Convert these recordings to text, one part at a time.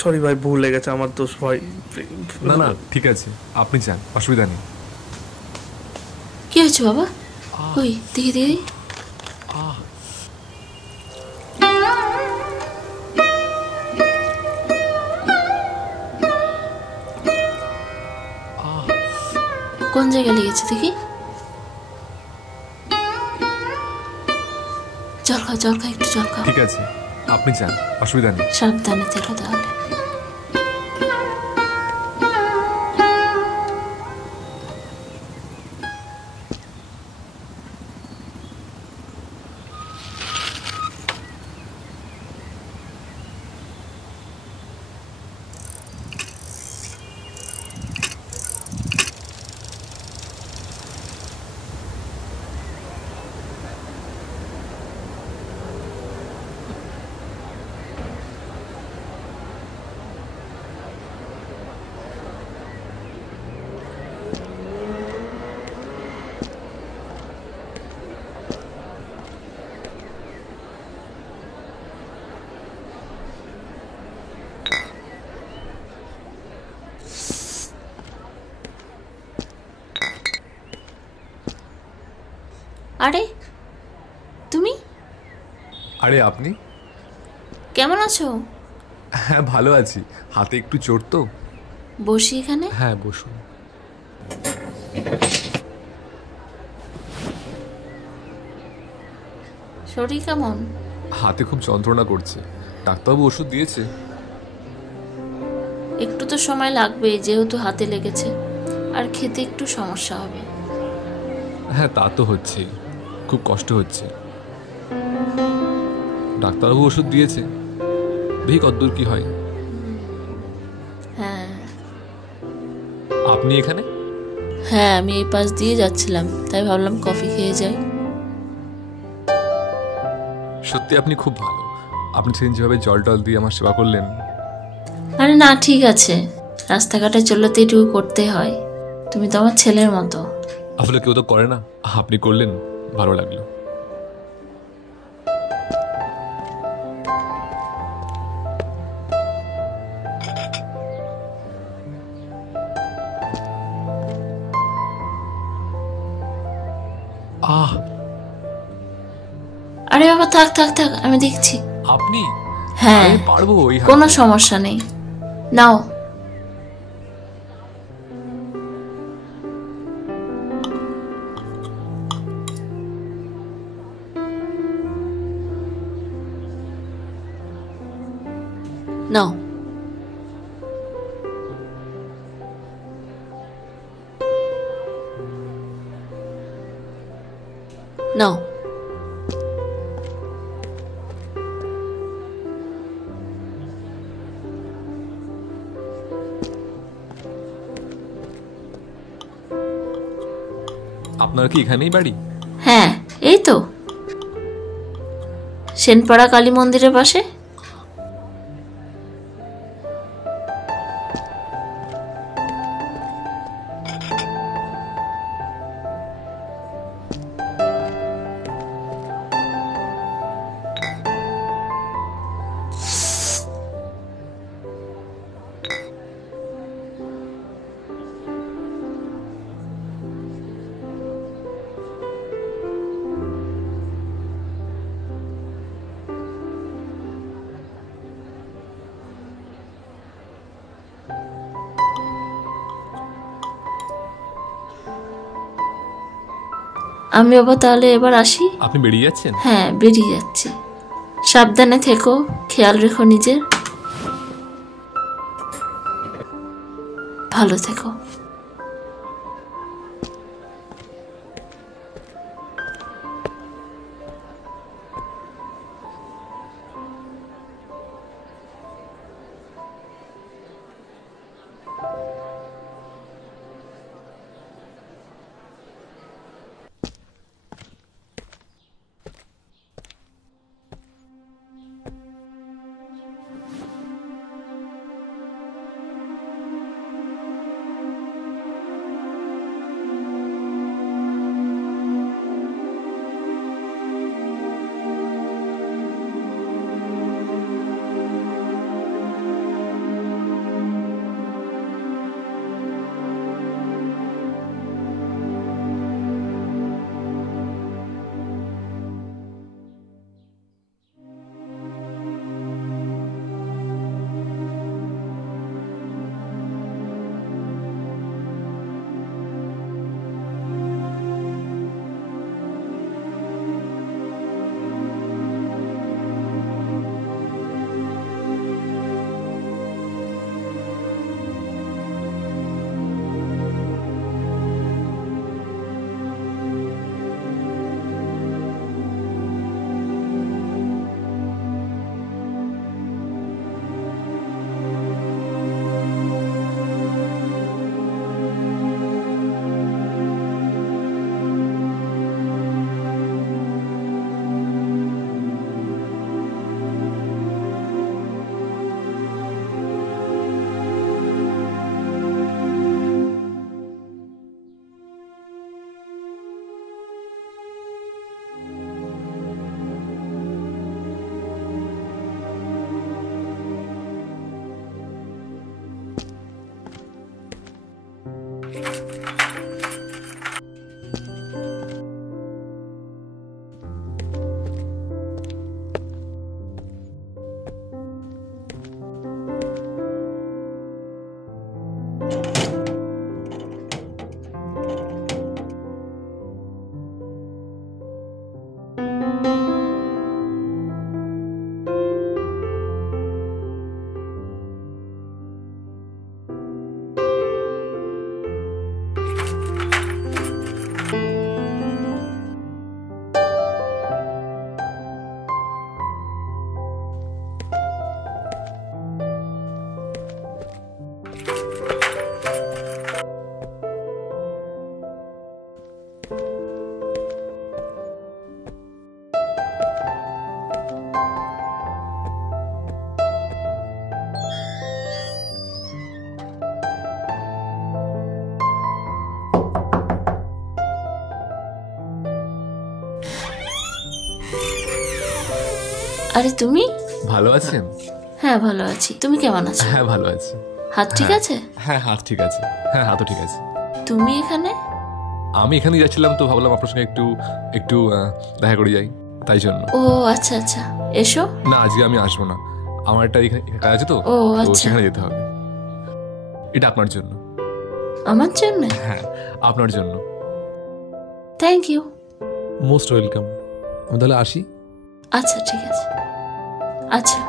Sorry ভাই, ভুল হয়ে গেছে, আমার দোষ ভাই। না না ঠিক আছে, আপনি যান, অসুবিধা নেই। কি হয়েছে বাবা? কই দেখি দেখি। কোন জায়গায় লেগেছে দেখি। জল খাও, জল খাও, একটু জল খাও। ঠিক আছে, আপনি যান, অসুবিধা নেই। সাবধানে থেকো তাহলে। আরে তুমি আরে আপনি কেমন আছো? হ্যাঁ ভালো আছি, হাতে একটু চোট তো। বসি এখানে। হ্যাঁ বসুন। শরীর কেমন? হাতে খুব যন্ত্রণা করছে, ডাক্তারবাবু ওষুধ দিয়েছে। একটু তো সময় লাগবে যেহেতু হাতে লেগেছে, আর খেতে একটু সমস্যা হবে। হ্যাঁ তা তো হচ্ছেই, খুব কষ্ট হচ্ছে। ডাক্তারবাবু ওষুধ দিয়েছে, দেখি কতদূর কি হয়। হ্যাঁ আপনি এখানে? হ্যাঁ, আমি এই পাশ দিয়ে যাচ্ছিলাম, তাই ভাবলাম কফি খেয়ে যাই। সত্যি আপনি খুব ভালো, আপনি সেদিন যেভাবে জল টল দিয়ে আমার সেবা করলেন। আরে না, ঠিক আছে, রাস্তাঘাটে চললে তো এটুকু করতে হয়। তুমি তো আমার ছেলের মতো। আসলে কেউ তো করে না, আপনি করলেন, ভালো লাগলো। আহ আরে বাবা, থাক থাক থাক, আমি দেখছি। আপনি? হ্যাঁ, আমি পারবো ওই কোনো সমস্যা নেই, নাও। নাও। নাও। আপনার কি এখানেই বাড়ি? হ্যাঁ, এই তো সেনপাড়া কালী মন্দিরের পাশে। আমি বাবা তাহলে এবার আসি। আপনি বেরিয়ে যাচ্ছেন? হ্যাঁ, বেরিয়ে যাচ্ছি। সাবধানে থেকো, খেয়াল রেখো নিজের, ভালো থেকো। আরে তুমি? ভালো আছেন? হ্যাঁ ভালো আছি, তুমি কেমন আছো? হ্যাঁ ভালো আছি। হাত ঠিক আছে? হ্যাঁ হাত ঠিক আছে, হ্যাঁ হাতও ঠিক আছে। তুমি এখানে? আমি এখানে যাচ্ছিলাম তো ভাবলাম আপনার সঙ্গে একটু একটু দেখা করে যাই, তাই জন্য। ও আচ্ছা আচ্ছা, এসো। না আজকে আমি আসবো না, আমার একটা এখানে কাজ আছে তো, ও তো আচ্ছা। সেখানে যেতে হবে। এটা আপনার জন্য। আমার জন্য? হ্যাঁ আপনার জন্য। Thank you. Most welcome. আমি তাহলে আসি। আচ্ছা ঠিক আছে। আচ্ছা।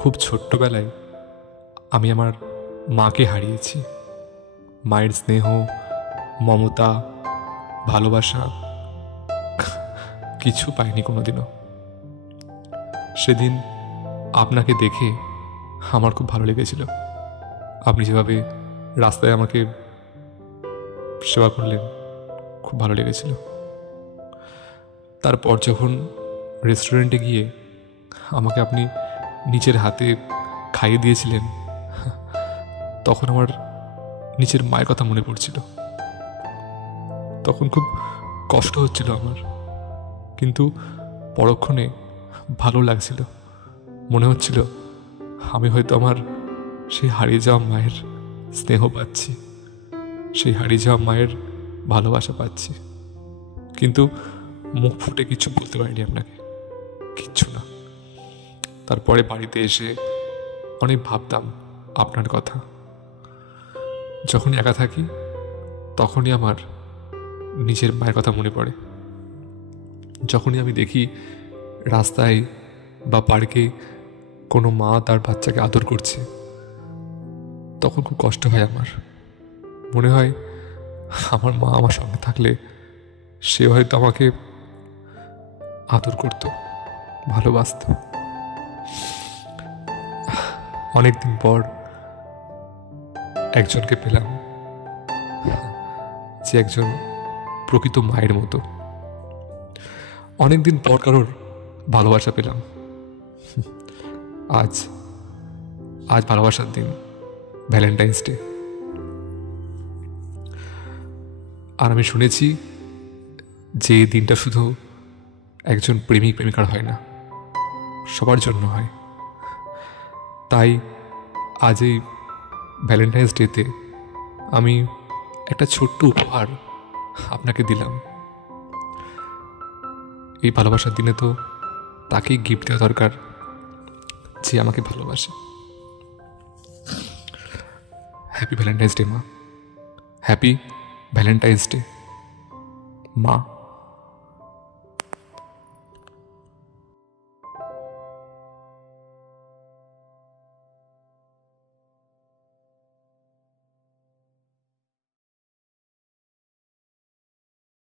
খুব ছোট্টবেলায় আমি আমার মাকে হারিয়েছি। মায়ের স্নেহ, মমতা, ভালোবাসা কিছু পাইনি কোনোদিনও। সেদিন আপনাকে দেখে আমার খুব ভালো লেগেছিল। আপনি যেভাবে রাস্তায় আমাকে সেবা করলেন, খুব ভালো লেগেছিল। তারপর যখন রেস্টুরেন্টে গিয়ে আমাকে আপনি নিজের হাতে খাইয়ে দিয়েছিলেন, তখন আমার নিজের মায়ের কথা মনে পড়ছিল। তখন খুব কষ্ট হচ্ছিল আমার, কিন্তু পরক্ষণে ভালো লাগছিল। মনে হচ্ছিল আমি হয়তো আমার সেই হারিয়ে যাওয়া মায়ের স্নেহ পাচ্ছি, সেই হারিয়ে যাওয়া মায়ের ভালোবাসা পাচ্ছি। কিন্তু মুখ ফুটে কিছু বলতে পারিনি আপনাকে, কিচ্ছু না। তারপরে বাড়িতে এসে অনেক ভাবতাম আপনার কথা। যখনই একা থাকি তখনই আমার নিজের মায়ের কথা মনে পড়ে। যখনই আমি দেখি রাস্তায় বা পার্কে কোনো মা তার বাচ্চাকে আদর করছে, তখন খুব কষ্ট হয় আমার। মনে হয় আমার মা আমার সঙ্গে থাকলে সে হয়তো আমাকে আদর করত, ভালোবাসত। অনেকদিন পর একজনকে পেলাম যে একজন প্রকৃত মায়ের মতো। অনেকদিন পর কারোর ভালোবাসা পেলাম। আজ আজ ভালোবাসার দিন, ভ্যালেন্টাইন্স ডে। আর আমি শুনেছি যে এই দিনটা শুধু একজন প্রেমিক প্রেমিকার হয় না, সবার জন্য হয়। তাই আজ এই ভ্যালেন্টাইন্স ডেতে আমি একটা ছোট্ট উপহার আপনাকে দিলাম। এই ভালোবাসার দিনে তো তাকেই গিফট দেওয়া দরকার যে আমাকে ভালোবাসে। হ্যাপি ভ্যালেন্টাইন্স ডে মা, হ্যাপি ভ্যালেন্টাইন্স ডে মা।